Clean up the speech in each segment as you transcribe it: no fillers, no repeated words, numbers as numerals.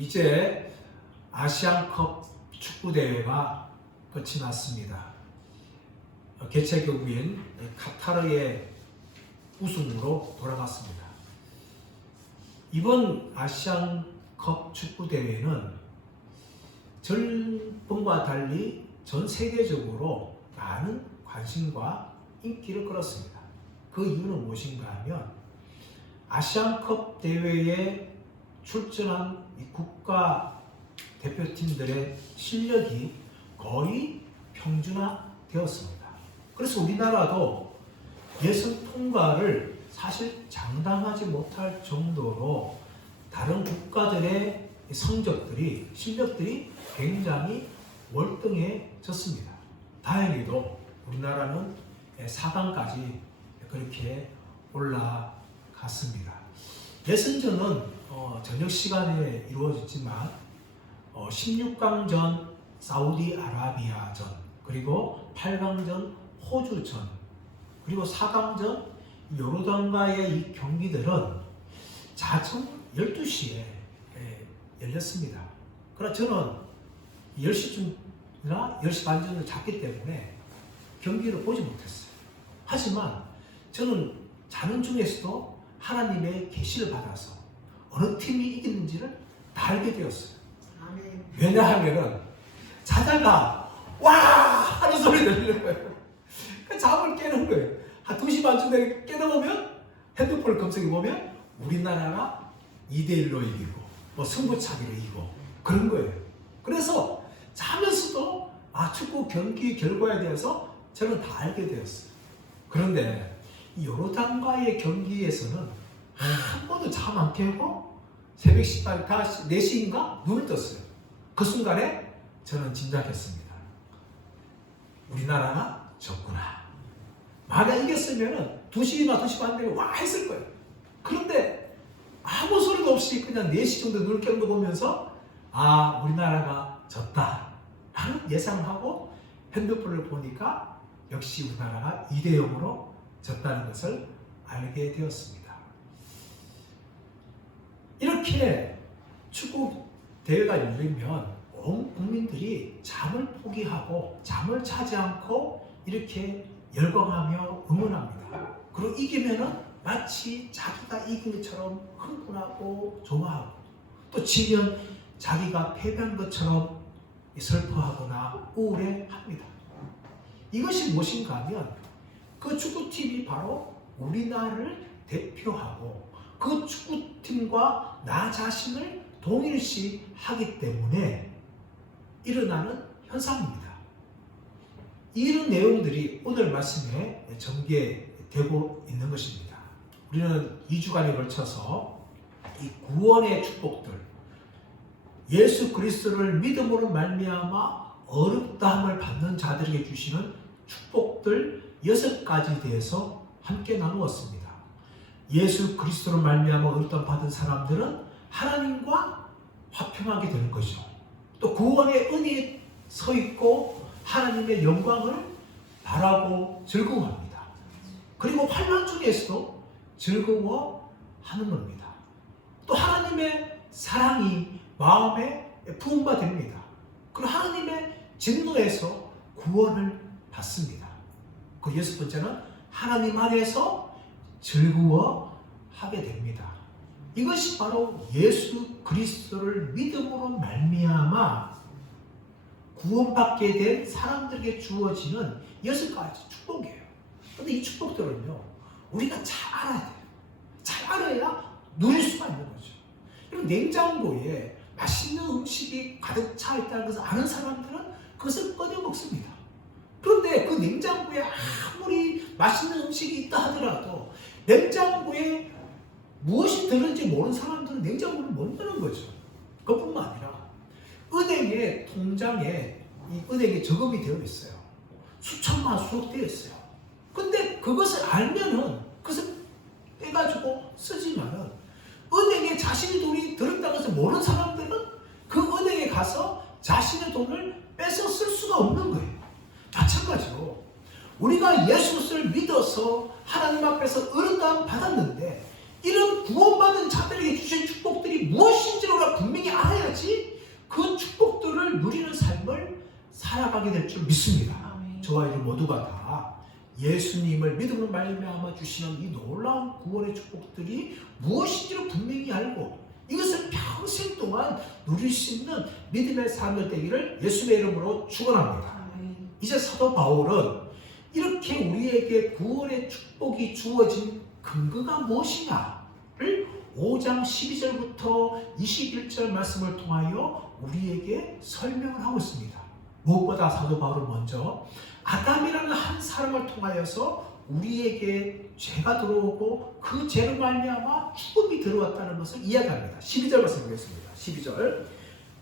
이제 아시안컵 축구대회가 끝이 났습니다. 개최국인 카타르의 우승으로 돌아갔습니다. 이번 아시안컵 축구대회는 전번과 달리 전 세계적으로 많은 관심과 인기를 끌었습니다. 그 이유는 무엇인가 하면 아시안컵 대회에 출전한 이 국가 대표팀들의 실력이 거의 평준화되었습니다. 그래서 우리나라도 예선 통과를 사실 장담하지 못할 정도로 다른 국가들의 성적들이, 실력들이 굉장히 월등해졌습니다. 다행히도 우리나라는 4강까지 그렇게 올라갔습니다. 예선전은 저녁 시간에 이루어졌지만 16강전 사우디아라비아전, 그리고 8강전 호주전, 그리고 4강전 요르단과의 이 경기들은 자정 12시에 열렸습니다. 그러나 저는 10시쯤이나 10시 반쯤을 잤기 때문에 경기를 보지 못했어요. 하지만 저는 자는 중에서도 하나님의 계시를 받아서 어느 팀이 이겼는지를 다 알게 되었어요. 왜냐하면 자다가 와! 하는 소리 들리는 거예요. 잠을 깨는 거예요. 한 2시 반쯤 되게 깨다보면 핸드폰을 검색해보면 우리나라가 2대1로 이기고 승부차기로 이기고 그런 거예요. 그래서 자면서도 축구 경기 결과에 대해서 저는 다 알게 되었어요. 그런데 요르단과의 경기에서는 한 번도 잠 안 깨고 새벽 4시인가 눈을 떴어요. 그 순간에 저는 짐작했습니다. 우리나라가 졌구나. 만약 이겼으면 2시나 2시 반 되면 와 했을 거예요. 그런데 아무 소리도 없이 그냥 4시 정도 눈을 깬 거 보면서 우리나라가 졌다 라는 예상을 하고 핸드폰을 보니까 역시 우리나라가 2대0으로 졌다는 것을 알게 되었습니다. 이렇게 축구 대회가 열리면 온 국민들이 잠을 포기하고 잠을 자지 않고 이렇게 열광하며 응원합니다. 그리고 이기면은 마치 자기가 이긴 것처럼 흥분하고 좋아하고, 또 지면 자기가 패배한 것처럼 슬퍼하거나 우울해합니다. 이것이 무엇인가 하면 그 축구팀이 바로 우리나라를 대표하고 그 축구팀과 나 자신을 동일시하기 때문에 일어나는 현상입니다. 이런 내용들이 오늘 말씀에 전개되고 있는 것입니다. 우리는 2주간에 걸쳐서 이 구원의 축복들, 예수 그리스도를 믿음으로 말미암아 어렵다함을 받는 자들에게 주시는 축복들 6가지에 대해서 함께 나누었습니다. 예수 그리스도로 말미암아 어렵다함을 받은 사람들은 하나님과 화평하게 되는 것이죠. 또 구원의 은혜에 서 있고 하나님의 영광을 바라고 즐거워합니다. 그리고 환난 중에서도 즐거워하는 겁니다. 또 하나님의 사랑이 마음에 부음바 됩니다. 그리고 하나님의 진노에서 구원을 받습니다. 그 6번째는 하나님 안에서 즐거워하게 됩니다. 이것이 바로 예수 그리스도를 믿음으로 말미암아 구원받게 된 사람들에게 주어지는 6가지 축복이에요. 그런데 이 축복들은요, 우리가 잘 알아야 돼요. 잘 알아야 누릴 수가 있는 거죠. 그리고 냉장고에 맛있는 음식이 가득 차 있다는 것을 아는 사람들은 그것을 꺼내 먹습니다. 그런데 그 냉장고에 아무리 맛있는 음식이 있다 하더라도 냉장고에 무엇이 들은지 모르는 사람들은 냉장고를 못 여는 거죠. 그것뿐만 아니라 은행의 통장에 이 은행에 저금이 되어 있어요. 수천만 수억 되어 있어요. 근데 그것을 알면은 그것을 빼가지고 쓰지만은 은행에 자신의 돈이 들었다는 것을 모르는 사람들은 그 은행에 가서 자신의 돈을 뺏어 쓸 수가 없는 거예요. 마찬가지로 우리가 예수 그리스도를 믿어서 하나님 앞에서 의롭다함 받았는데 이런 구원받은 자들에게 주신 축복들이 무엇인지를 우리가 분명히 알아야 그래야지 그 축복들을 누리는 삶을 살아가게 될 줄 믿습니다. 아멘. 저와 여러분 모두가 다 예수님을 믿음으로 말미암아 주시는 이 놀라운 구원의 축복들이 무엇인지를 분명히 알고 이것을 평생 동안 누릴 수 있는 믿음의 삶을 되기를 예수의 이름으로 축원합니다. 아멘. 이제 사도 바울은 이렇게 우리에게 구원의 축복이 주어진 근거가 무엇이냐를 5장 12절부터 21절 말씀을 통하여 우리에게 설명을 하고 있습니다. 무엇보다 사도 바울은 먼저 아담이라는 한 사람을 통하여서 우리에게 죄가 들어오고 그 죄로 말미암아 죽음이 들어왔다는 것을 이야기합니다. 12절 말씀 보겠습니다. 12절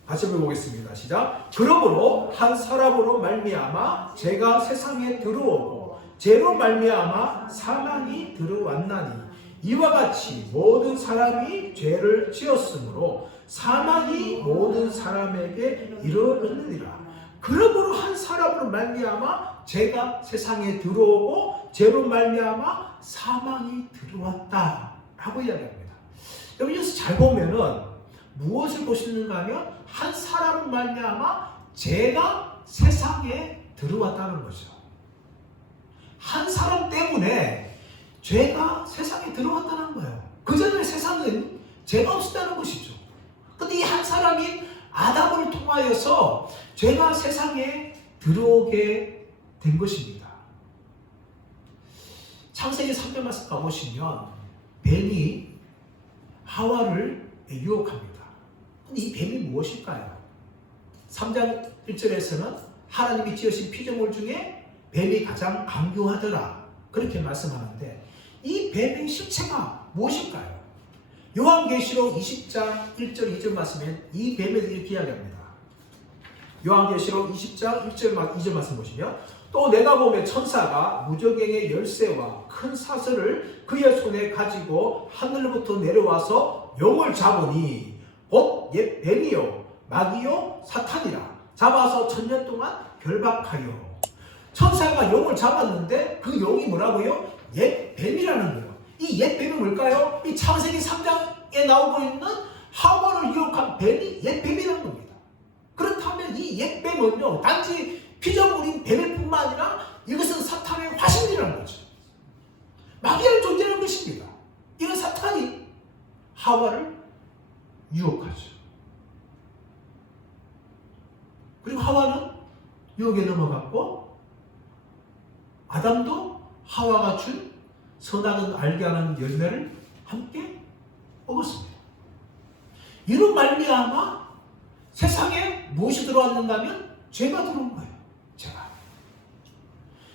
다시 한번 보겠습니다. 시작. 그러므로 한 사람으로 말미암아 죄가 세상에 들어오고 죄로 말미암아 사망이 들어왔나니 이와 같이 모든 사람이 죄를 지었으므로 사망이 모든 사람에게 이르렀느니라. 그러므로 한 사람으로 말미암아 죄가 세상에 들어오고 죄로 말미암아 사망이 들어왔다라고 이야기합니다. 여러분 여기서 잘 보면은 무엇을 보시는가 하면 한 사람으로 말미암아 죄가 세상에 들어왔다는 거죠. 한 사람 때문에 죄가 세상에 들어왔다는 거예요. 그전에 세상은 죄가 없었다는 것이죠. 그런데 이 한 사람인 아담을 통하여서 죄가 세상에 들어오게 된 것입니다. 창세기 3장 말씀 가보시면 뱀이 하와를 유혹합니다. 근데 이 뱀이 무엇일까요? 3장 1절에서는 하나님이 지으신 피조물 중에 뱀이 가장 강교하더라 그렇게 말씀하는데 이 뱀의 실체가 무엇일까요? 요한계시록 20장 1절 2절 말씀에 이 뱀에 대해 이렇게 이야기합니다. 요한계시록 20장 1절 2절 말씀 보시면 또 내가 보면 천사가 무저갱의 열쇠와 큰 사슬을 그의 손에 가지고 하늘부터 내려와서 용을 잡으니 곧 옛 뱀이요 마귀요 사탄이라 잡아서 1000년 동안 결박하여. 천사가 용을 잡았는데 그 용이 뭐라고요? 옛 뱀이라는 거예요. 이 옛 뱀이 뭘까요? 이 창세기 3장에 나오고 있는 하와를 유혹한 뱀이 옛 뱀이라는 겁니다. 그렇다면 이 옛 뱀은요 단지 피조물인 뱀일 뿐만 아니라 이것은 사탄의 화신이라는 거죠. 마귀의 존재라는 것입니다. 이건 사탄이 하와를 유혹하죠. 그리고 하와는 유혹에 넘어갔고 아담도 하와가 준 선악은 알게 하는 열매를 함께 먹었습니다. 이런 말미암아 세상에 무엇이 들어왔는가 하면 죄가 들어온 거예요. 죄가.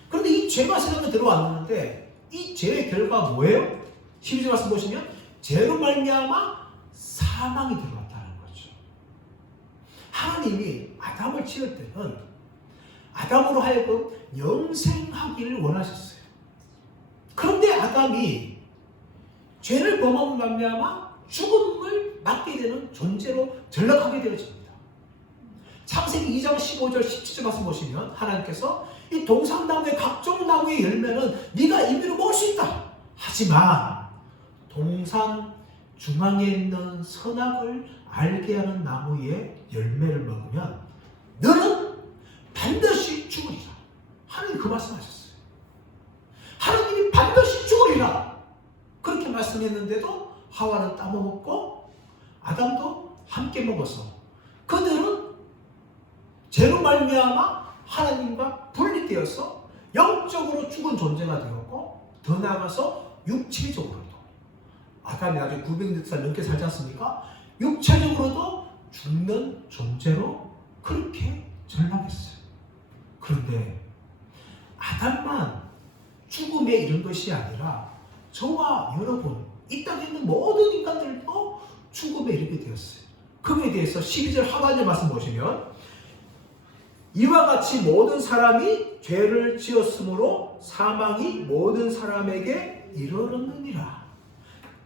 그런데 이 죄가 세상에 들어왔는데 이 죄의 결과가 뭐예요? 12절 말씀 보시면 죄로 말미암아 사망이 들어왔다는 거죠. 하나님이 아담을 지을 때는 아담으로 하여금 영생하기를 원하셨어요. 그런데 아담이 죄를 범함으로 말미암아 죽음을 맞게 되는 존재로 전락하게 되어집니다. 창세기 2장 15절 17절 말씀 보시면 하나님께서 이 동산나무의 각종 나무의 열매는 네가 임의로 먹을 수 있다. 하지만 동산 중앙에 있는 선악을 알게 하는 나무의 열매를 먹으면 너는 반드시 죽으리라. 하나님이 그 말씀하셨어요. 하나님이 반드시 죽으리라. 그렇게 말씀했는데도 하와는 따먹었고 아담도 함께 먹어서 그들은 죄로 말미암아 하나님과 분리되어서 영적으로 죽은 존재가 되었고 더 나아가서 육체적으로도 아담이 아주 900살 넘게 살지 않습니까? 육체적으로도 죽는 존재로 그렇게 전락했어요. 그런데 아담만 죽음에 이른 것이 아니라 저와 여러분 이 땅에 있는 모든 인간들도 죽음에 이르게 되었어요. 그에 대해서 12절 하반절 말씀 보시면 이와 같이 모든 사람이 죄를 지었으므로 사망이 모든 사람에게 이르렀느니라.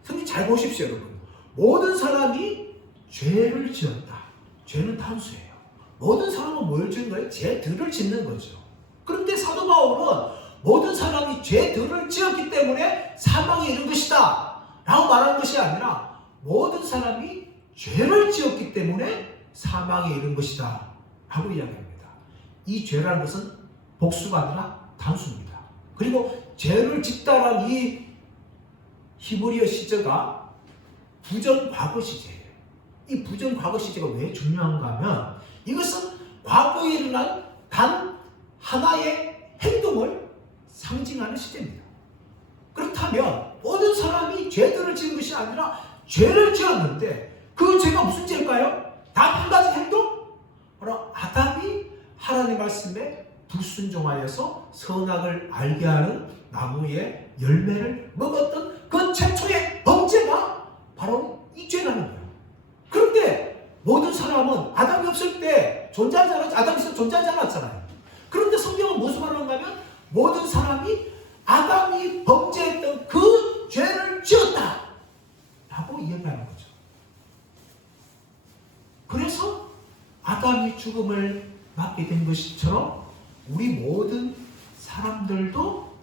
성경 잘 보십시오 여러분. 모든 사람이 죄를 지었다. 죄는 단수예요. 모든 사람은 뭘 지은 거예요? 죄들을 짓는 거죠. 그런데 사도 바울은 모든 사람이 죄들을 지었기 때문에 사망에 이른 것이다 라고 말하는 것이 아니라 모든 사람이 죄를 지었기 때문에 사망에 이른 것이다 라고 이야기합니다. 이 죄라는 것은 복수가 아니라 단수입니다. 그리고 죄를 짓다란 이 히브리어 시제가 부정과거 시제예요. 이 부정과거 시제가 왜 중요한가 하면 이것은 과거에 일어난 단 하나의 행동을 상징하는 시제입니다. 그렇다면 모든 사람이 죄들을 지은 것이 아니라 죄를 지었는데 그 죄가 무슨 죄일까요? 단 한 가지 행동? 바로 아담이 하나님의 말씀에 불순종하여서 선악을 알게 하는 나무의 열매를 먹었던 그 최초의 범죄가 바로 이 죄라는 거예요. 그런데 모든 사람은 아담이 없을 때 아담이 있을 때 존재하지 않았잖아요. 그런데 성경은 무슨 말을 하냐면 모든 사람이 아담이 범죄했던 그 죄를 지었다 라고 이야기하는 거죠. 그래서 아담이 죽음을 맞게 된 것처럼 우리 모든 사람들도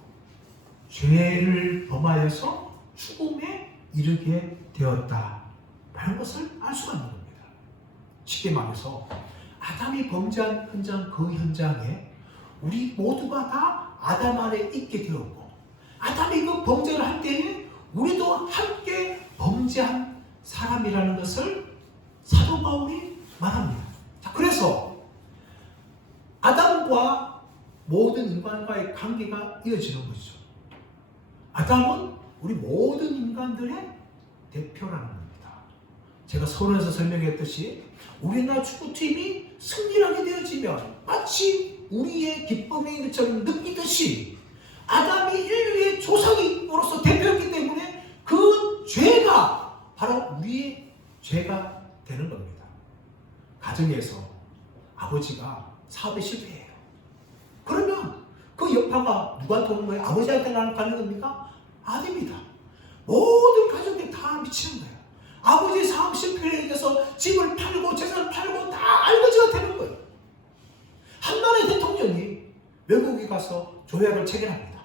죄를 범하여서 죽음에 이르게 되었다라는 것을 알 수가 있는 겁니다. 쉽게 말해서 아담이 범죄한 그 현장에 우리 모두가 다 아담 안에 있게 되었고 아담이 그 범죄를 할 때에 우리도 함께 범죄한 사람이라는 것을 사도 바울이 말합니다. 자, 그래서 아담과 모든 인간과의 관계가 이어지는 것이죠. 아담은 우리 모든 인간들의 대표라는 겁니다. 제가 서론에서 설명했듯이 우리나라 축구팀이 승리하게 되어지면 마치 우리의 기쁨인 것처럼 느끼듯이 아담이 인류의 조상으로서 대표였기 때문에 그 죄가 바로 우리의 죄가 되는 겁니다. 가정에서 아버지가 사업에 실패해요. 그러면 그 여파가 누구한테 오는 거예요? 아버지한테 가는 겁니까? 아닙니다. 모든 가족들이 다 미치는 거예요. 아버지의 사업 실패에 대해서 집을 팔고 재산을 팔고 다 알거지가 되는 거예요. 한 나라의 대통령이 외국에 가서 조약을 체결합니다.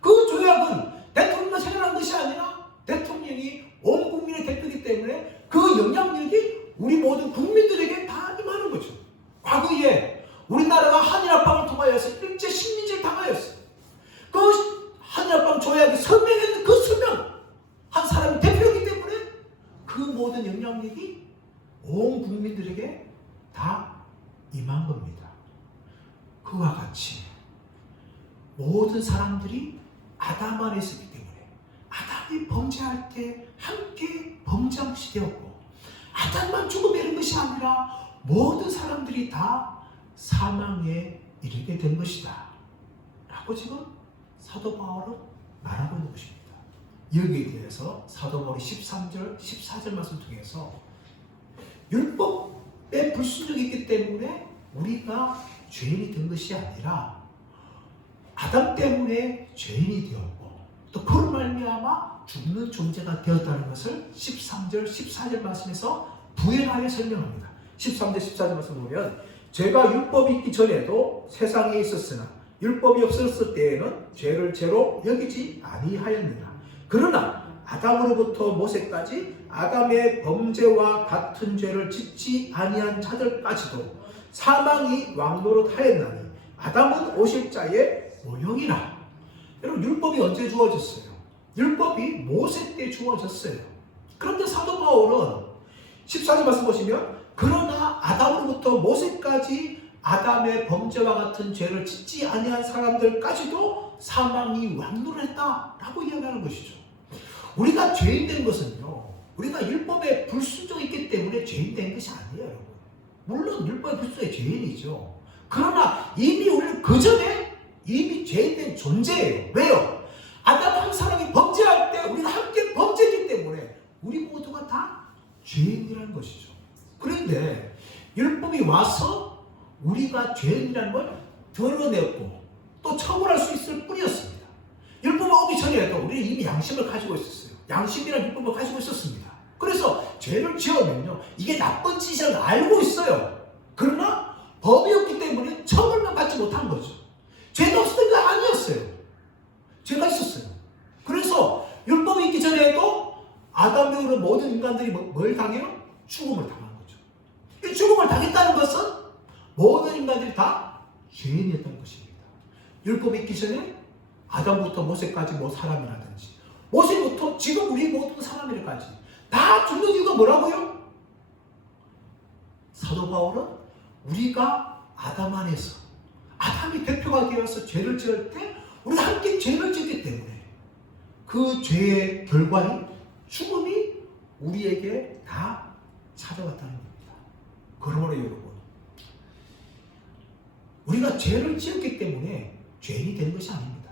그 조약은 대통령이 체결한 것이 아니라 대통령이 온 국민의 대표이기 때문에 그 영향력이 우리 모든 국민들에게 다 임하는 거죠. 과거에 우리나라가 한일합방을 통하여서 일제 식민지를 당하였어요. 그 한일합방 조약이 서명했는 그 서명 한 사람이 대표이기 때문에 그 모든 영향력이 온 국민들에게 다 임한 겁니다. 그와 같이 모든 사람들이 아담 안에 있었기 때문에 아담이 범죄할 때 함께 범죄한 것이 되었고 아담만 죽음에 이른 것이 아니라 모든 사람들이 다 사망에 이르게 된 것이다 라고 지금 사도 바울은 말하고 있는 것입니다. 여기에 대해서 사도 바울이 13절, 14절 말씀 통해서 율법에 불순종이 있기 때문에 우리가 죄인이 된 것이 아니라 아담 때문에 죄인이 되었고 또 그로 말미암아 죽는 존재가 되었다는 것을 13절, 14절 말씀에서 부연하게 설명합니다. 13절, 14절 말씀 보면 죄가 율법이 있기 전에도 세상에 있었으나 율법이 없었을 때에는 죄를 죄로 여기지 아니하였느니라. 그러나 아담으로부터 모세까지 아담의 범죄와 같은 죄를 짓지 아니한 자들까지도 사망이 왕노릇하였나니 아담은 오실 자의 모형이라. 여러분 율법이 언제 주어졌어요? 율법이 모세 때 주어졌어요. 그런데 사도 바울은 14절 말씀 보시면 그러나 아담으로부터 모세까지 아담의 범죄와 같은 죄를 짓지 아니한 사람들까지도 사망이 왕노릇했다라고 이야기하는 것이죠. 우리가 죄인 된 것은요, 우리가 율법에 불순종이 있기 때문에 죄인 된 것이 아니에요, 여러분. 물론 율법에 불순종이 죄인이죠. 그러나 이미 우리는 그 전에 이미 죄인 된 존재예요. 왜요? 아담 한 사람이 범죄할 때 우리가 함께 범죄했기 때문에 우리 모두가 다 죄인이라는 것이죠. 그런데 율법이 와서 우리가 죄인이라는 걸 드러냈고 또 처벌할 수 있을 뿐이었습니다. 율법이 오기 전에도 우리는 이미 양심을 가지고 있었어요. 양심이라는 율법을 가지고 있었습니다. 그래서 죄를 지으면요, 이게 나쁜 짓이라는 걸 알고 있어요. 그러나 법이 없기 때문에 처벌만 받지 못한 거죠. 죄가 없었던 게 아니었어요. 죄가 있었어요. 그래서 율법이 있기 전에도 아담 이후로 모든 인간들이 뭘 당해요? 죽음을 당한 거죠. 이 죽음 당했다는 것은 모든 인간들이 다 죄인이었다는 것입니다. 율법이 있기 전에 아담부터 모세까지 뭐 사람이라든지, 모세부터 지금 우리 모든 사람들까지 다 죽는 이유가 뭐라고요? 사도 바울은 우리가 아담 안에서, 아담이 대표가 되어서 죄를 지을 때 우리가 함께 죄를 짓기 때문에 그 죄의 결과인 죽음이 우리에게 다 찾아왔다는 겁니다. 그러므로 여러분, 우리가 죄를 지었기 때문에 죄인이 되는 것이 아닙니다.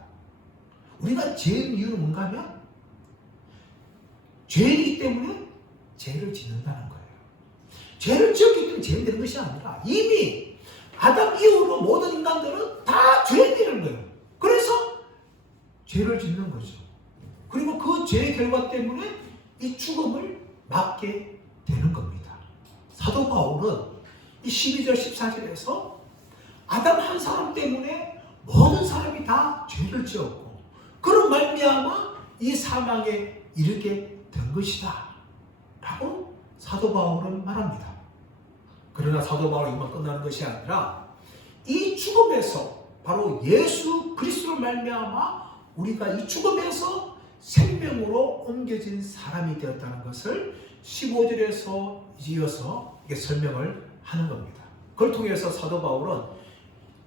우리가 죄인 이유는 뭔가 하면 죄인이기 때문에 죄를 짓는다는 거예요. 죄를 지었기 때문에 죄인 되는 것이 아니라 이미 아담 이후로 모든 인간들은 다 죄인이라는 거예요. 그래서 죄를 짓는 거죠. 그리고 그 죄의 결과 때문에 이 죽음을 맞게 되는 겁니다. 사도 바울은 이 12절 14절에서 아담 한 사람 때문에 모든 사람이 다 죄를 지었고 그런 말미암아 이 사망에 이르게 된 것이다 라고 사도 바울은 말합니다. 그러나 사도 바울이 이만 끝나는 것이 아니라 이 죽음에서 바로 예수 그리스도로 말미암아 우리가 이 죽음에서 생명으로 옮겨진 사람이 되었다는 것을 15절에서 이어서 설명을 하는 겁니다. 그걸 통해서 사도 바울은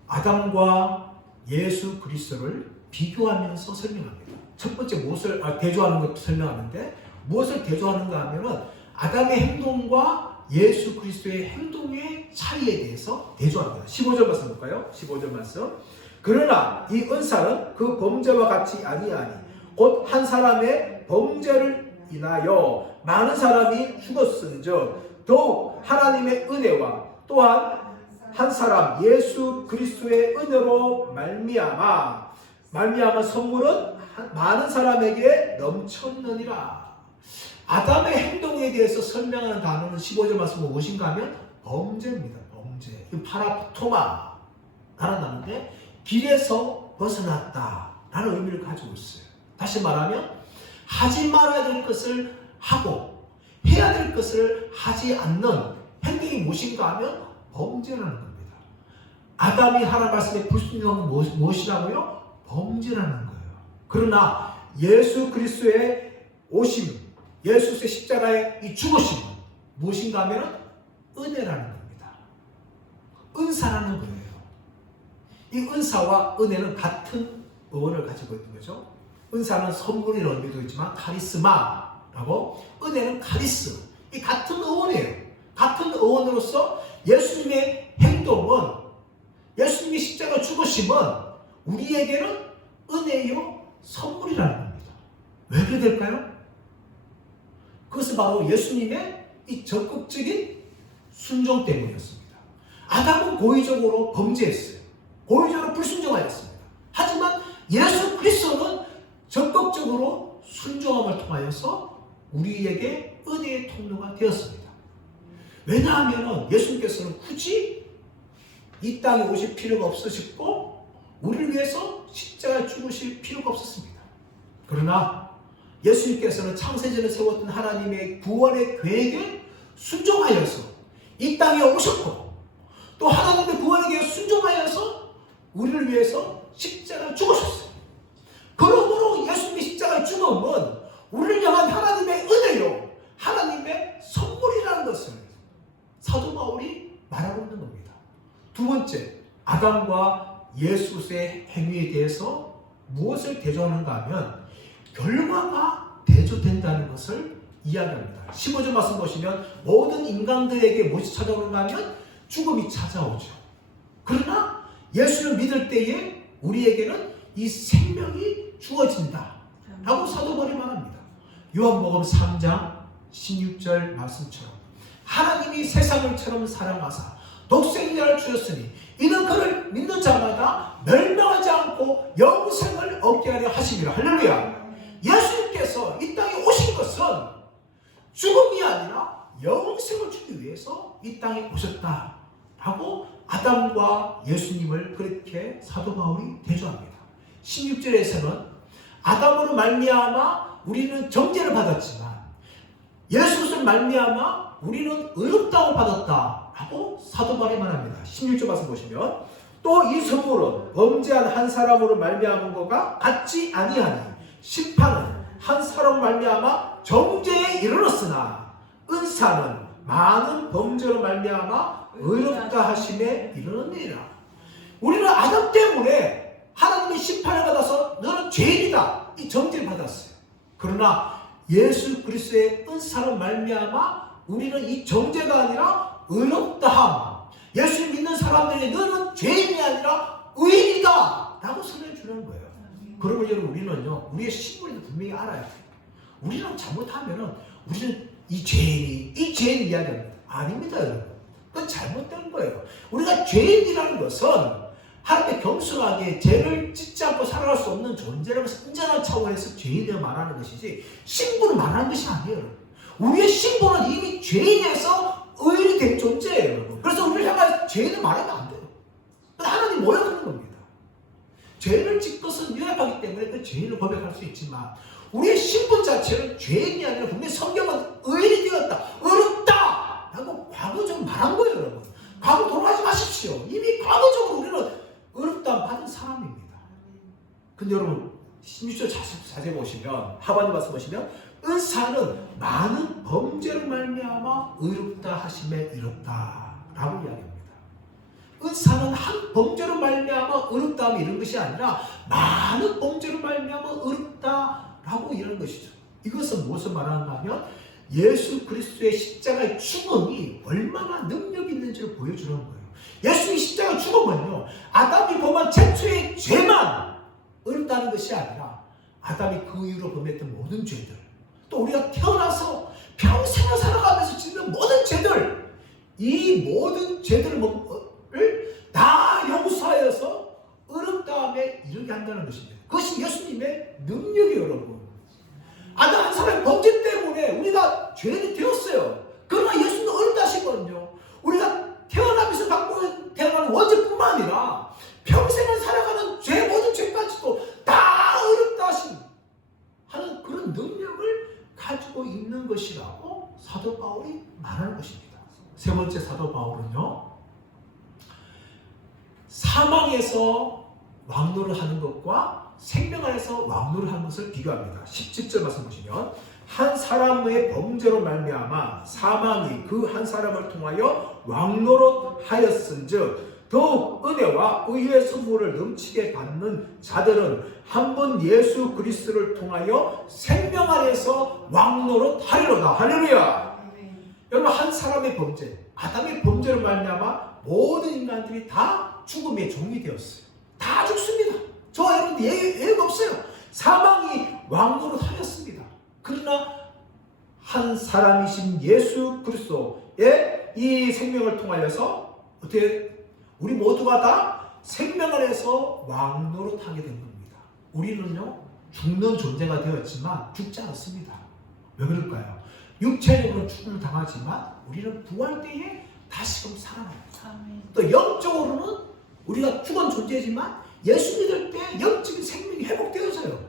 아담과 예수 그리스도를 비교하면서 설명합니다. 첫 번째 무엇을 대조하는 것도 설명하는데, 무엇을 대조하는가 하면은 아담의 행동과 예수 그리스도의 행동의 차이에 대해서 대조합니다. 15절 말씀 볼까요? 15절 말씀. 그러나 이 은사는 그 범죄와 같이 아니하니 곧 한 사람의 범죄를 인하여 많은 사람이 죽었은즉 더욱 하나님의 은혜와 또한 한 사람 예수 그리스도의 은혜로 말미암아 선물은 많은 사람에게 넘쳤느니라. 아담의 행동에 대해서 설명하는 단어는 15절 말씀은 무엇인가 하면 범죄입니다. 범죄. 파라토마라는 단어인데 길에서 벗어났다라는 의미를 가지고 있어요. 다시 말하면 하지 말아야 될 것을 하고 해야 될 것을 하지 않는 행동이 무엇인가 하면 범죄라는 겁니다. 아담이 하나님 말씀에 불순종한 건 무엇이라고요? 범죄라는 거예요. 그러나 예수 그리스도의 오심, 예수의 십자가의 이 죽으심은 무엇인가 하면 은혜라는 겁니다. 은사라는 거예요. 이 은사와 은혜는 같은 어원을 가지고 있는 거죠. 은사는 선물이라는 의미도 있지만 카리스마라고, 은혜는 카리스. 이 같은 어원이에요. 같은 어원으로서 예수님의 행동은, 예수님의 십자가 죽으심은 우리에게는 은혜요 선물이라는 겁니다. 왜 그래 될까요? 그것은 바로 예수님의 이 적극적인 순종 때문이었습니다. 아담은 고의적으로 범죄했어요. 고의적으로 불순종하였습니다. 하지만 예수 그리스도는 적극적으로 순종함을 통하여서 우리에게 은혜의 통로가 되었습니다. 왜냐하면 예수님께서는 굳이 이 땅에 오실 필요가 없으셨고 우리를 위해서 십자가에 죽으실 필요가 없었습니다. 그러나 예수님께서는 창세전에 세웠던 하나님의 구원의 계획에 순종하여서 이 땅에 오셨고 또 하나님의 구원의 계획에 순종하여서 우리를 위해서 십자가에 죽으셨어요. 그러므로 예수님의 십자가의 죽음은 우리를 향한 하나님의 은혜요 하나님의 선물이라는 것을 사도 바울이 말하고 있는 겁니다. 두 번째, 아담과 예수의 행위에 대해서 무엇을 대조하는가 하면 결과가 대조된다는 것을 이야기합니다. 15절 말씀 보시면 모든 인간들에게 무엇이 찾아오는가 하면 죽음이 찾아오죠. 그러나 예수를 믿을 때에 우리에게는 이 생명이 주어진다 라고 사도 바울이 말합니다. 요한복음 3장 16절 말씀처럼 하나님이 세상을 처럼 사랑하사 독생자를 주셨으니 이는 그를 믿는 자마다 멸망하지 않고 영생을 얻게 하려 하심이라. 할렐루야. 예수님께서 이 땅에 오신 것은 죽음이 아니라 영생을 주기 위해서 이 땅에 오셨다라고 아담과 예수님을 그렇게 사도 바울이 대조합니다. 16절에서는 아담으로 말미암아 우리는 정죄를 받았지만 예수를 말미암아 우리는 의롭다고 받았다 라고 사도 바울이 말합니다. 16절 말씀 보시면 또 이 선물은 범죄한 한 사람으로 말미암은 것과 같지 아니하니 심판은 한 사람 말미암아 정죄에 이르렀으나 은사는 많은 범죄로 말미암아 의롭다 하심에 이르느니라. 우리는 아담 때문에 하나님의 심판을 받아서 너는 죄인이다 이 정죄를 받았어요. 그러나 예수 그리스도의 은사로 말미암아 우리는 이 정죄가 아니라 의롭다함, 예수 믿는 사람들이 너는 죄인이 아니라 의인이다 라고 선언해 주는 거예요. 그러면 여러분 우리는요, 우리의 신분을 분명히 알아야 돼요. 우리는 잘못하면은 우리는 이 죄인 이야기합니다. 아닙니다, 여러분. 그건 잘못된 거예요. 우리가 죄인이라는 것은 하나님께 겸손하게 죄를 짓지 않고 살아갈 수 없는 존재라고 온전한 차원에서 죄인을 말하는 것이지 신분을 말하는 것이 아니에요, 여러분. 우리의 신분은 이미 죄인에서 의인이 된 존재예요, 여러분. 그래서 우리를 향한 죄인을 말하면 안 돼요. 하나님 모욕하는 겁니다. 죄를 짓 것은 연약하기 때문에 그 죄인을 고백할 수 있지만 우리의 신분 자체는 죄인이 아니라 분명히 성경은 의인이 되었다, 의롭다 라고 과거적으로 말한 거예요, 여러분. 과거 돌아가지 마십시오. 이미 과거적으로 우리는 의롭다 받은 사람입니다. 근데 여러분 16절 자세히 보시면 하반기 말씀 보시면 은사는 많은 범죄를 말미암아 의롭다 하심에 이롭다 라고 이야기합니다. 은사는 한 범죄로 말미암아 의롭다 하면 이런 것이 아니라 많은 범죄로 말미암아 의롭다 라고 이런 것이죠. 이것은 무엇을 말하는가 하면 예수 그리스도의 십자가의 죽음이 얼마나 능력이 있는지를 보여주는 거예요. 예수의 십자가 죽음은요, 아담이 범한 최초의 죄만 의롭다는 것이 아니라 아담이 그 이후로 범했던 모든 죄들, 또 우리가 태어나서 평생을 살아가면서 짓는 모든 죄들, 이 모든 죄들을 다 용서하여서 의롭다함에 이르게 한다는 것입니다. 그것이 예수님의 능력이에요, 여러분. 아담 한 사람의 범죄 때문에 우리가 죄인이 되었어요. 그러나 예수님은 의롭다 하시거든요. 우리가 태어나면서 갖고 태어나는 원죄뿐만 아니라 평생을 살아가는 죄, 모든 죄까지도 다 의롭다 하는 그런 능력을 가지고 있는 것이라고 사도 바울이 말하는 것입니다. 세 번째 사도 바울은요, 사망에서 왕노를 하는 것과 생명 안에서 왕노를 하는 것을 비교합니다. 17절 말씀 보시면 한 사람의 범죄로 말미암아 사망이 그 한 사람을 통하여 왕노릇 하였은즉 더욱 은혜와 의의 선물을 넘치게 받는 자들은 한 번 예수 그리스도를 통하여 생명 안에서 왕노릇 하리로다. 할렐루야. 여러분, 한 사람의 범죄, 아담의 범죄로 말미암아 모든 인간들이 다 죽음의 종이 되었어요. 다 죽습니다. 저 여러분 예외가 없어요. 사망이 왕노릇 하였습니다. 그러나 한 사람이신 예수 그리스도의 이 생명을 통하여서 어떻게 우리 모두가 다 생명 안에서 왕노릇하게 된 겁니다. 우리는요, 죽는 존재가 되었지만 죽지 않았습니다. 왜 그럴까요? 육체적으로 죽음을 당하지만 우리는 부활 때에 다시금 살아납니다. 또 영적으로는 우리가 죽은 존재지만 예수 믿을 때 영적인 생명이 회복되어져요.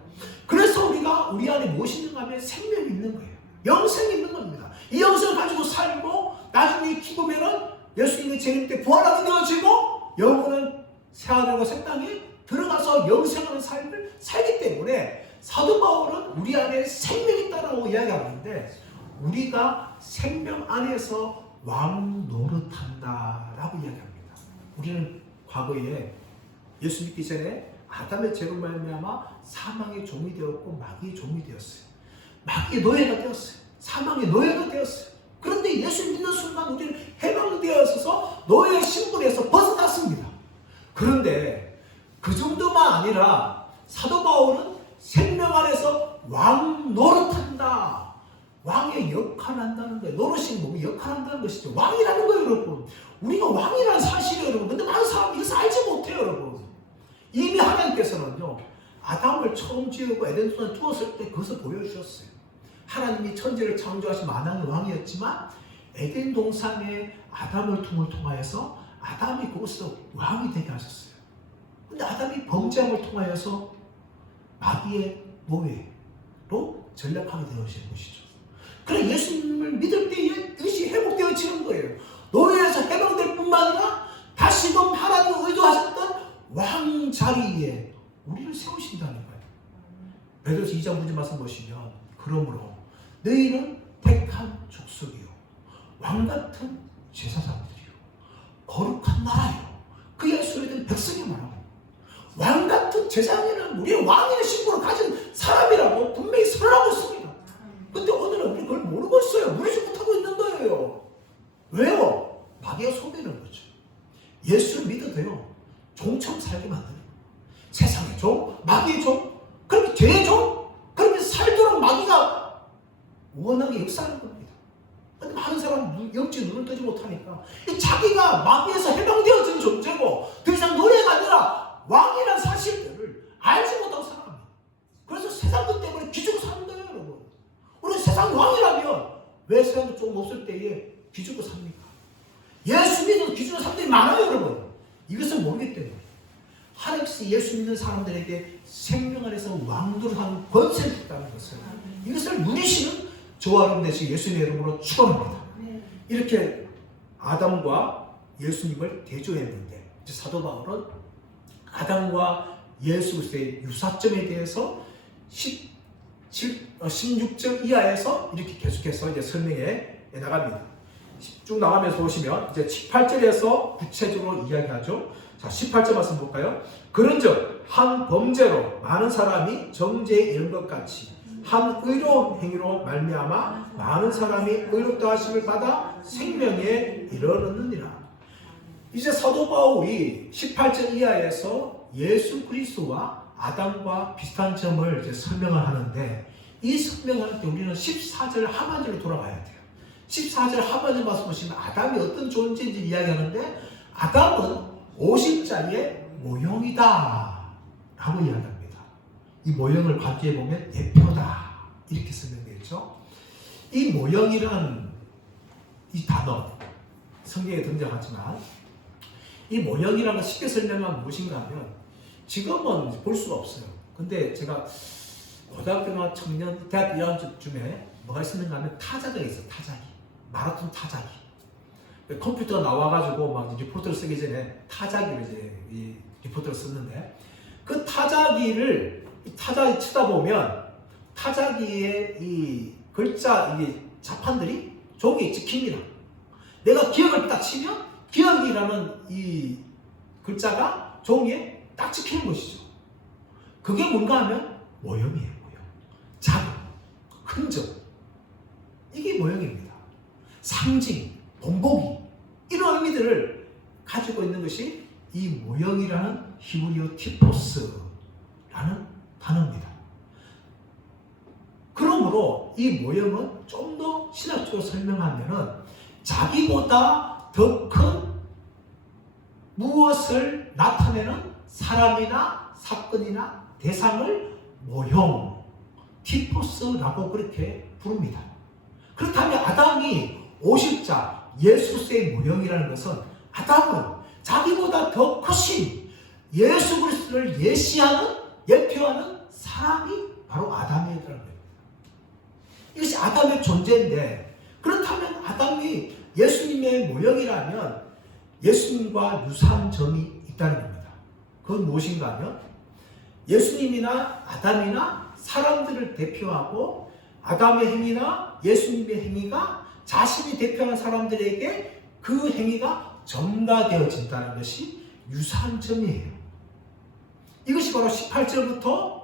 그래서 우리가 우리 안에 무엇이 있는가 하면 생명이 있는 거예요. 영생이 있는 겁니다. 이 영생을 가지고 살고 나중에 죽으면은 예수님의 재림 때 부활하게 되어지고 영혼은 새하늘과 새 땅에 들어가서 영생하는 삶을 살기 때문에 사도 바울은 우리 안에 생명이 있다라고 이야기하는데 우리가 생명 안에서 왕 노릇한다라고 이야기합니다. 우리는 과거에 예수 믿기 전에 아담의 죄로 말미암아 사망의 종이 되었고 마귀의 종이 되었어요. 마귀의 노예가 되었어요. 사망의 노예가 되었어요. 그런데 예수 믿는 순간 우리는 해방되어서 노예의 신분에서 벗어났습니다. 그런데 그 정도만 아니라 사도 바울은 생명 안에서 왕 노릇한다. 왕의 역할을 한다는 거예요. 노릇이 몸이 역할을 한다는 것이죠. 왕이라는 거예요, 여러분. 우리가 왕이라는 사실이에요, 여러분. 근데 많은 사람이 이것을 알지 못해요, 여러분. 이미 하나님께서는요, 아담을 처음 지으고 에덴 동산에 두었을 때 그것을 보여주셨어요. 하나님이 천지를 창조하신 만왕의 왕이었지만 에덴 동산에 아담을 통하여서 아담이 그곳에서 왕이 되게 하셨어요. 근데 아담이 범죄함을 통하여서 마귀의 노예로 전락하게 되어지는 것이죠. 그래 예수님을 믿을 때에 이것이 회복되어지는 거예요. 노예에서 해방될 뿐만 아니라 다시금 하나님 의도하셨던 왕 자리에 우리를 세우신다는 거예요. 베드로서 2장 문제 말씀 보시면 그러므로 너희는 택한 족속이요 왕같은 제사장들이요 거룩한 나라요 그의 소유된 백성이 말하고 왕같은 제사장이라는 우리의 왕의 신분을 가진 사람이라고 분명히 설하고 있습니다. 근데 오늘은 우리 그걸 모르고 있어요. 누리지 못하고 있는 거예요. 왜요? 마귀가 속이는 거죠. 예수를 믿어도요 종처럼 살게 만드는 거예요. 세상의 종, 마귀의 종, 그렇게 죄의 종, 그렇게 살도록 마귀가 원하게 역사하는 겁니다. 근데 많은 사람은 영적 눈을 뜨지 못하니까 자기가 마귀에서 해방되어진 존재고 더 이상 노예가 아니라 왕이라는 사실들을 알지 못하고 살아갑니다. 그래서 세상 것 때문에 기죽고 사는 거예요, 여러분. 우리 세상 왕이라면 왜 세상도 조금 없을 때에 기죽고 삽니까? 예수 믿는 기죽는 사람들이 많아요, 여러분. 이것을 모르기 때문에. 하나님께서 예수 믿는 사람들에게 생명 안에서 왕노릇하는 권세를 줬다는 것을 이것을 누리시는 저와 여러분 되시기 예수님의 이름으로 축원합니다. 이렇게 아담과 예수님을 대조했는데 이제 사도 바울은 아담과 예수 그리스도의 유사점에 대해서 16절 이하에서 이렇게 계속해서 이제 설명해 나갑니다. 쭉 나가면서 보시면 이제 18절에서 구체적으로 이야기하죠. 자, 18절 말씀 볼까요? 그런즉 한 범죄로 많은 사람이 정죄에 이른 것 같이 한 의로운 행위로 말미암아 많은 사람이 의롭다 하심을 받아 생명에 이르렀느니라. 이제 사도 바울이 18절 이하에서 예수 그리스도와 아담과 비슷한 점을 이제 설명을 하는데 이 설명할 때 우리는 14절 하반절로 돌아가야 돼요. 14절 하반절 말씀 보시면 아담이 어떤 존재인지 이야기하는데 아담은 오십자의 모형이다 라고 이야기합니다. 이 모형을 관계해 보면 대표다 이렇게 설명되어 있죠. 이 모형이란 이 단어 성경에 등장하지만 이 모형이라는 걸 쉽게 설명하면 무엇인가 하면 지금은 볼 수가 없어요. 근데 제가 고등학교나 청년 대학 1학년쯤에 뭐가 있었는가 하면 타자기가 있어요. 타자기 마라톤 타자기 컴퓨터가 나와가지고 막 리포트를 쓰기 전에 타자기를 이제 이 리포트를 썼는데 그 타자기를 타자기 치다 보면 타자기의 이 글자 이게 자판들이 종이에 찍힙니다. 내가 기억을 딱 치면 기억이라는 이 글자가 종이에 딱 찍히는 것이죠. 그게 뭔가 하면 모형이에요. 모형. 자국, 흔적. 이게 모형입니다. 상징, 본보기 이런 의미들을 가지고 있는 것이 이 모형이라는 히브리어 티포스라는 단어입니다. 그러므로 이 모형은 좀 더 신학적으로 설명하면은 자기보다 더 큰 무엇을 나타내는 사람이나 사건이나 대상을 모형, 티포스라고 그렇게 부릅니다. 그렇다면 아담이 오십자, 예수의 모형이라는 것은 아담은 자기보다 더 크신 예수 그리스도를 예시하는, 예표하는 사람이 바로 아담이라는 겁니다. 이것이 아담의 존재인데 그렇다면 아담이 예수님의 모형이라면 예수님과 유사한 점이 있다는 겁니다. 그건 무엇인가 하면 예수님이나 아담이나 사람들을 대표하고 아담의 행위나 예수님의 행위가 자신이 대표하는 사람들에게 그 행위가 전가되어진다는 것이 유사한 점이에요. 이것이 바로 18절부터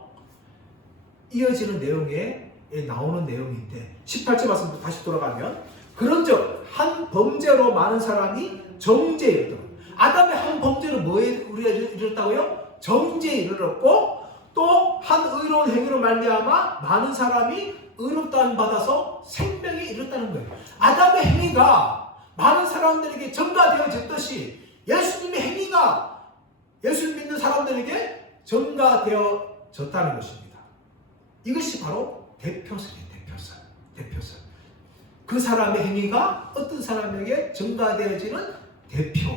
이어지는 내용에 나오는 내용인데 18절 말씀부터 다시 돌아가면 그런즉 한 범죄로 많은 사람이 정죄에 이르렀다. 아담의 한 범죄로 뭐에 우리가 이르렀다고요? 정죄에 이르렀고 또 한 의로운 행위로 말미암아 많은 사람이 의롭다함을 받아서 생명에 이르렀다는 거예요. 아담의 행위가 많은 사람들에게 전가되어졌듯이 예수님의 행위가 예수를 믿는 사람들에게 전가되어졌다는 것입니다. 이것이 바로 대표설이에요. 대표설. 그 사람의 행위가 어떤 사람에게 전가되어지는 대표.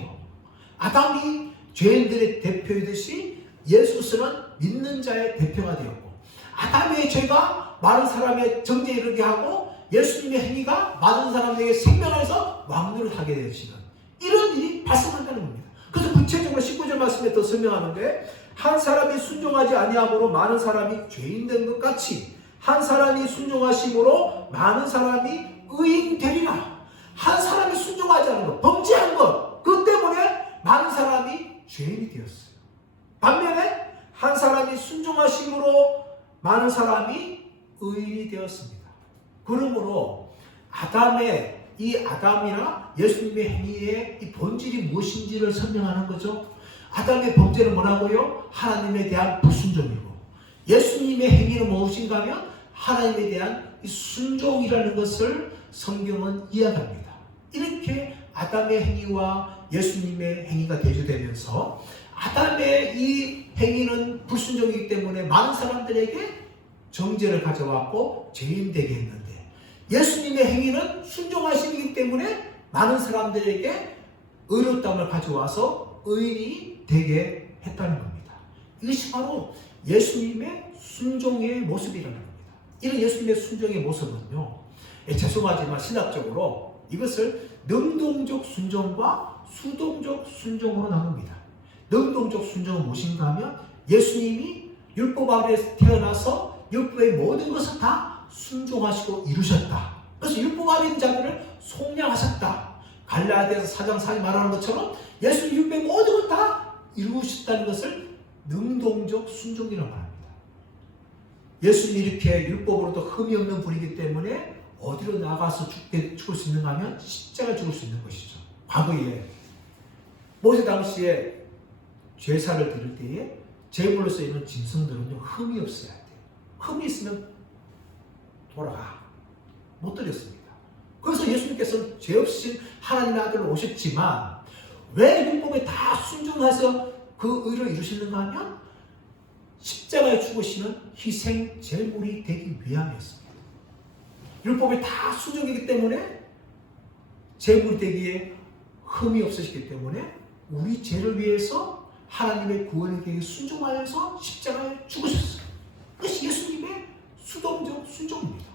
아담이 죄인들의 대표이듯이 예수는 믿는 자의 대표가 되었고 아담의 죄가 많은 사람의 정죄에 이르게 하고 예수님의 행위가 많은 사람에게 생명에서 왕노를 하게 되시는 이런 일이 발생한다는 겁니다. 그래서 구체적으로 19절 말씀에 더 설명하는데 한 사람이 순종하지 아니함으로 많은 사람이 죄인 된 것 같이 한 사람이 순종하심으로 많은 사람이 의인 되리라. 한 사람이 순종하지 않은 것, 범죄한 것, 그 때문에 많은 사람이 죄인이 되었어요. 반면에 한 사람이 순종하심으로 많은 사람이 의인이 되었습니다. 그러므로 아담이나 예수님의 행위의 이 본질이 무엇인지를 설명하는 거죠. 아담의 범죄는 뭐라고요? 하나님에 대한 불순종이고 예수님의 행위는 무엇인가 하면 하나님에 대한 이 순종이라는 것을 성경은 이야기합니다. 이렇게 아담의 행위와 예수님의 행위가 대조되면서 아담의 이 행위는 불순종이기 때문에 많은 사람들에게 정죄를 가져왔고 죄인 되게 했는데 예수님의 행위는 순종하심이기 때문에 많은 사람들에게 의롭다움을 가져와서 의인이 되게 했다는 겁니다. 이것이 바로 예수님의 순종의 모습이라는 겁니다. 이런 예수님의 순종의 모습은요, 죄송하지만 신학적으로 이것을 능동적 순종과 수동적 순종으로 나눕니다. 능동적 순종은 무엇인가 하면 예수님이 율법 아래에서 태어나서 율법의 모든 것을 다 순종하시고 이루셨다. 그래서 율법 아래 있는 자들을 속량하셨다. 갈라디아서 4장 4절 말하는 것처럼 예수님 율법의 모든 걸 다 이루셨다는 것을 능동적 순종이라고 합니다. 예수님이 이렇게 율법으로도 흠이 없는 분이기 때문에 어디로 나가서 죽을 수 있는가 하면 십자가 죽을 수 있는 것이죠. 과거에 모세 당시에 제사를 드릴 때에 제물로 쓰이는 짐승들은요 흠이 없어야 돼요. 흠이 있으면 돌아가 못 드렸습니다. 그래서 예수님께서는 죄 없으신 하나님의 아들로 오셨지만 왜 율법에 다 순종해서 그 의를 이루시는가 하면 십자가에 죽으시는 희생 제물이 되기 위함이었습니다. 율법에 다 순종이기 때문에 제물이 되기에 흠이 없으시기 때문에 우리 죄를 위해서 하나님의 구원에게 순종하여서 십자가에 죽으셨어요. 그것이 예수님의 수동적 순종입니다.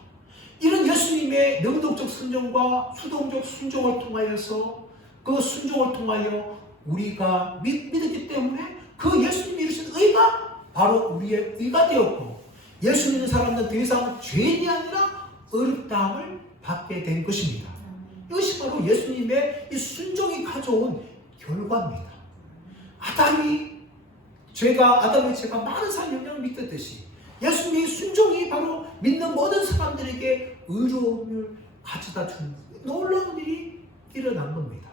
이런 예수님의 능동적 순종과 수동적 순종을 통하여서 그 순종을 통하여 우리가 믿었기 때문에 그 예수님이 이루신 의가 바로 우리의 의가 되었고 예수 믿는 사람들은 더 이상 죄인이 아니라 의롭다함을 받게 된 것입니다. 이것이 바로 예수님의 이 순종이 가져온 결과입니다. 아담의 죄가 많은 사람 영향을 미쳤듯이 예수님의 순종이 바로 믿는 모든 사람들에게 의로움을 가져다 준 놀라운 일이 일어난 겁니다.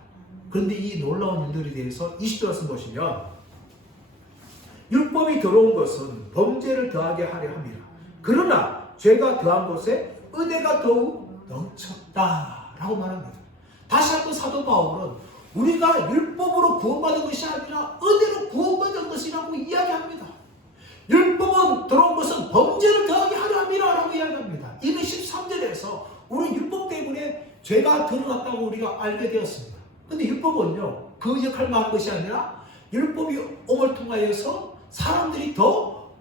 그런데 이 놀라운 일들에 대해서 20절 말씀 보시면 율법이 들어온 것은 범죄를 더하게 하려 함이라. 그러나 죄가 더한 곳에 은혜가 더욱 넘쳤다라고 말합니다. 다시 한번 사도 바울은 우리가 율법으로 구원받은 것이 아니라 은혜로 구원받은 것이라고 이야기합니다. 율법은 들어온 것은 범죄를 더하게 하려 함이라고 이야기합니다. 이미 13절에서 우리 율법 때문에 죄가 드러났다고 우리가 알게 되었습니다. 그런데 율법은요 그 역할만 한 것이 아니라 율법이 옴을 통하여서 사람들이 더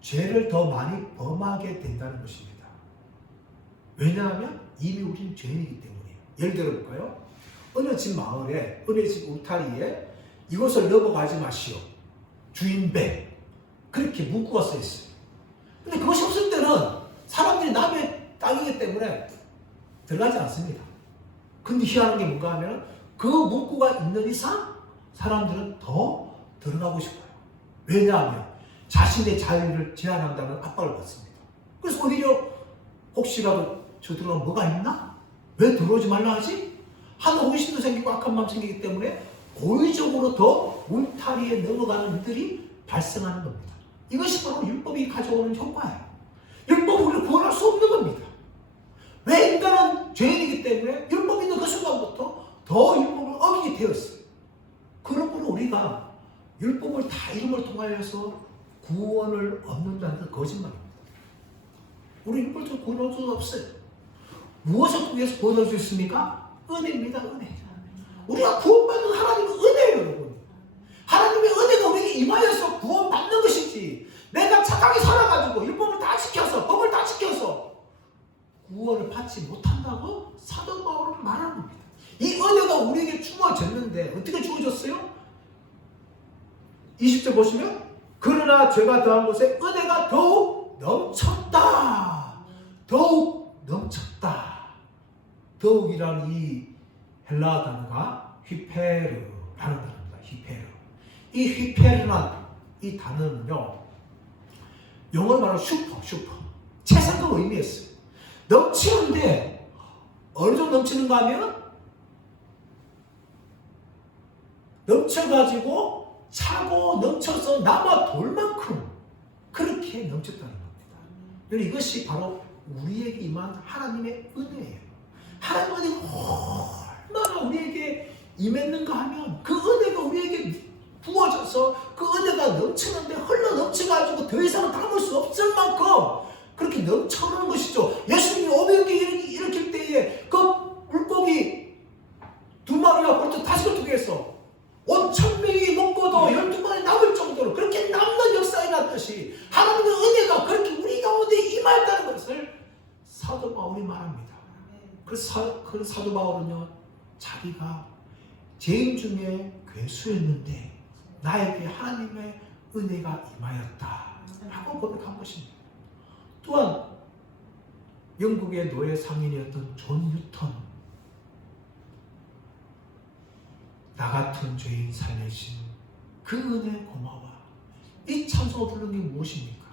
죄를 더 많이 범하게 된다는 것입니다. 왜냐하면 이미 우리는 죄인이기 때문이에요. 예를 들어 볼까요? 어느 집 마을에 어느 집 울타리에 이곳을 넘어가지 마시오 주인배 그렇게 문구가 써 있어요. 근데 그것이 없을 때는 사람들이 남의 땅이기 때문에 들어가지 않습니다. 근데 희한한 게 뭔가 하면 그 문구가 있는 이상 사람들은 더 들어가고 싶어요. 왜냐하면 자신의 자유를 제한한다는 압박을 받습니다. 그래서 오히려 혹시라도 저 들어가면 뭐가 있나? 왜 들어오지 말라 하지? 하는 호기심도 생기고 악한 마음 생기기 때문에 고의적으로 더 울타리에 넘어가는 일들이 발생하는 겁니다. 이것이 바로 율법이 가져오는 효과예요. 율법은 우리를 구원할 수 없는 겁니다. 왜 인간은 죄인이기 때문에 율법 있는 그 순간부터 더 율법을 어기게 되었어요. 그러므로 우리가 율법을 다 이름을 통하여서 구원을 얻는다는 건 거짓말입니다. 우리 율법을 통해 구원할 수 없어요. 무엇을 통해서 구원할 수 있습니까? 은혜입니다. 은혜. 우리가 구원받는 하나님은 은혜예요. 여러분. 하나님의 은혜가 우리에게 임하여서 구원받는 것이지 내가 착하게 살아가지고 율법을 다 지켜서 법을 다 지켜서 구원을 받지 못한다고 사도 바울은 말하는 겁니다. 이 은혜가 우리에게 주어졌는데 어떻게 주어졌어요? 20절 보시면 그러나 죄가 더한 곳에 은혜가 더욱 넘쳤다. 더욱 넘쳤다. 더욱이란 이 헬라어 단어가 휘페르라는 단어입니다. 휘페르. 이 휘페르란 이 단어는요, 영어로 말하면 슈퍼. 최상급 의미였어요. 넘치는데 어느 정도 넘치는가 하면 넘쳐가지고 차고 넘쳐서 남아 돌만큼 그렇게 넘쳤다는 겁니다. 이것이 바로 우리에게 임한 하나님의 은혜예요. 하나님의 은혜가 얼마나 우리에게 임했는가 하면 그 은혜가 우리에게 부어져서 그 은혜가 넘치는데 흘러 넘쳐가지고 더 이상 담을 수 없을 만큼 그렇게 넘쳐나는 것이죠. 예수님이 500개 일으킬 때에 그 물고기 2마리가 벌써 5개 해서 온 1000명이 먹고도 12마리 남을 정도로 그렇게 남는 역사에 났듯이 하나님의 은혜가 그렇게 우리 가운데 임하였다는 것을 사도 바울이 말합니다. 그래서 그 사도 바울은요, 자기가 죄인 중에 괴수였는데 나에게 하나님의 은혜가 임하였다 하고 고백한 것입니다. 또한 영국의 노예 상인이었던 존 뉴턴, 나 같은 죄인 살리신 그 은혜 고마워. 이 찬송을 부르는 게 무엇입니까?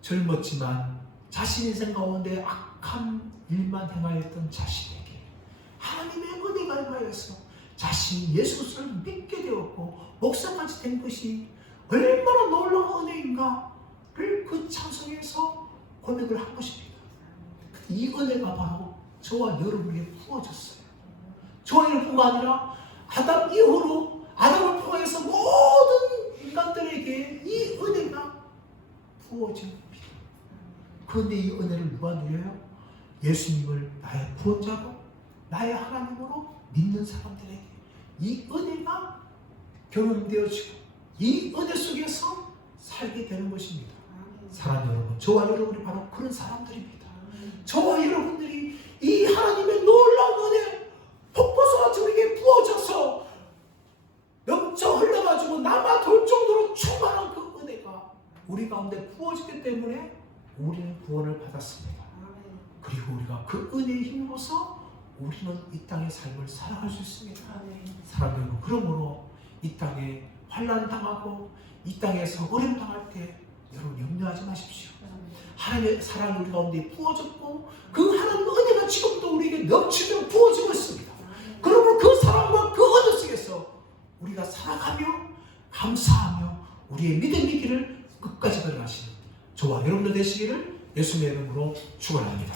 젊었지만 자신 인생 가운데 악한 일만 행하였던 자신에게 하나님의 은혜가 임하여서 자신이 예수를 믿게 되었고 목사까지 된 것이 얼마나 놀라운 은혜인가를 그 찬송에서 고백을 한 것입니다. 이 은혜가 바로 저와 여러분에게 부어졌어요. 저와 여러분뿐만 아니라 아담 이후로 아담을 포함해서 모든 인간들에게 이 은혜가 부어진 겁니다. 그런데 이 은혜를 누가 누려요? 예수님을 나의 구원자로 나의 하나님으로 믿는 사람들에게 이 은혜가 경험되어지고 이 은혜 속에서 살게 되는 것입니다. 사랑하는 여러분, 저와 여러분이 바로 그런 사람들입니다. 저와 여러분들이 이 하나님의 놀라운 은혜 폭포수같이 우리에게 부어져서 넘쳐 흘러가지고 남아 돌 정도로 충만한 그 은혜가 우리 가운데 부어지기 때문에 우리는 구원을 받았습니다. 그리고 우리가 그 은혜에 힘입어서 우리는 이 땅의 삶을 살아갈 수 있습니다. 사랑하는 여러분, 그러므로 이 땅에 환난 당하고 이 땅에서 어려움 당할 때 여러분 염려하지 마십시오. 하나님의 사랑이 우리 가운데 부어졌고 그 하나님의 은혜가 지금도 우리에게 넘치도록 부어지고 있습니다. 그러므로 그 사랑과 그 은혜 속에서 우리가 살아가며 감사하며 우리의 믿음의 길을 끝까지 걸어가시는 저와 여러분들 되시기를 예수님의 이름으로 축원합니다.